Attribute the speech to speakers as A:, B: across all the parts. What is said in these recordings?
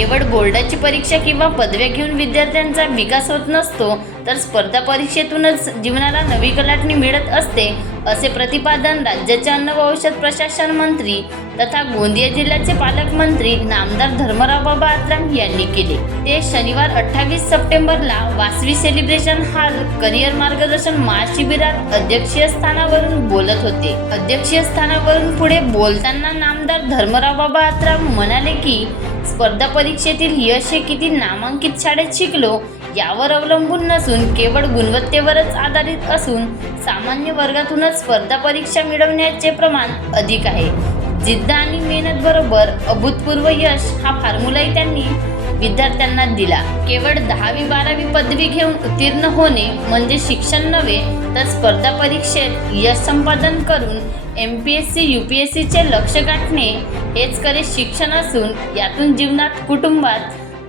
A: केवळ बोर्डाची परीक्षा किंवा पदव्या घेऊन विद्यार्थ्यांचा विकास होत नसतो तर स्पर्धा परीक्षेतूनच जीवनाला नवी कलाटणी मिळत असते असे प्रतिपादन राज्याचे अन्न व औषध प्रशासन मंत्री तथा गोंदिया जिल्ह्याचे पालकमंत्री नामदार धर्मराव बाबा आत्राम यांनी केले. ते शनिवार अठ्ठावीस सप्टेंबरला वासवी सेलिब्रेशन हॉल करिअर मार्गदर्शन महाशिबिरात अध्यक्षीय स्थानावरून बोलत होते. अध्यक्षीय स्थानावरून पुढे बोलताना धर्मराव बाबा आत्राम म्हणाले की स्पर्धा परीक्षेतील यश हे किती नामांकित शाळेत शिकलो यावर अवलंबून नसून केवळ गुणवत्तेवरच आधारित असून सामान्य वर्गातूनच स्पर्धा परीक्षा मिळवण्याचे प्रमाण अधिक आहे. जिद्द आणि मेहनत बरोबर अभूतपूर्व यश हा फॉर्म्युलाही त्यांनी विद्यार्थ्यांना दिला. केवळ दहावी बारावी पदवी घेऊन उत्तीर्ण होणे म्हणजे शिक्षण नव्हे तर स्पर्धा परीक्षेत यश संपादन करून M P S C U P S सीचे लक्ष गाठणे हेच खरे शिक्षण असून यातून जीवनात कुटुंबात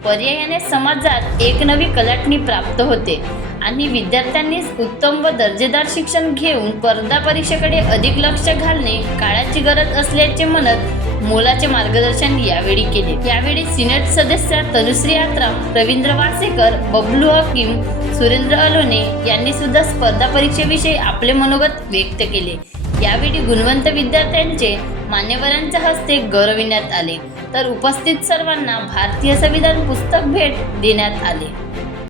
A: पर्यायाने समाजात एक नवी कलाटणी प्राप्त होते. आणि विद्यार्थ्यांनीच उत्तम व दर्जेदार शिक्षण घेऊन स्पर्धा परीक्षेकडे अधिक लक्ष घालणे काळाची गरज असल्याचे म्हणत मोलाचे मार्गदर्शन यावेळी केले. यावेळी सिनेट सदस्य तनुश्री आत्राम रवींद्र वासेकर बबलू हकीम सुरेंद्र अलोने यांनी सुद्धा स्पर्धा परीक्षेविषयी आपले मनोगत व्यक्त केले. यावेळी गुणवंत विद्यार्थ्यांचे मान्यवरांच्या हस्ते गौरविण्यात आले. तर उपस्थित सर्वांना भारतीय संविधान पुस्तक भेट देण्यात आले.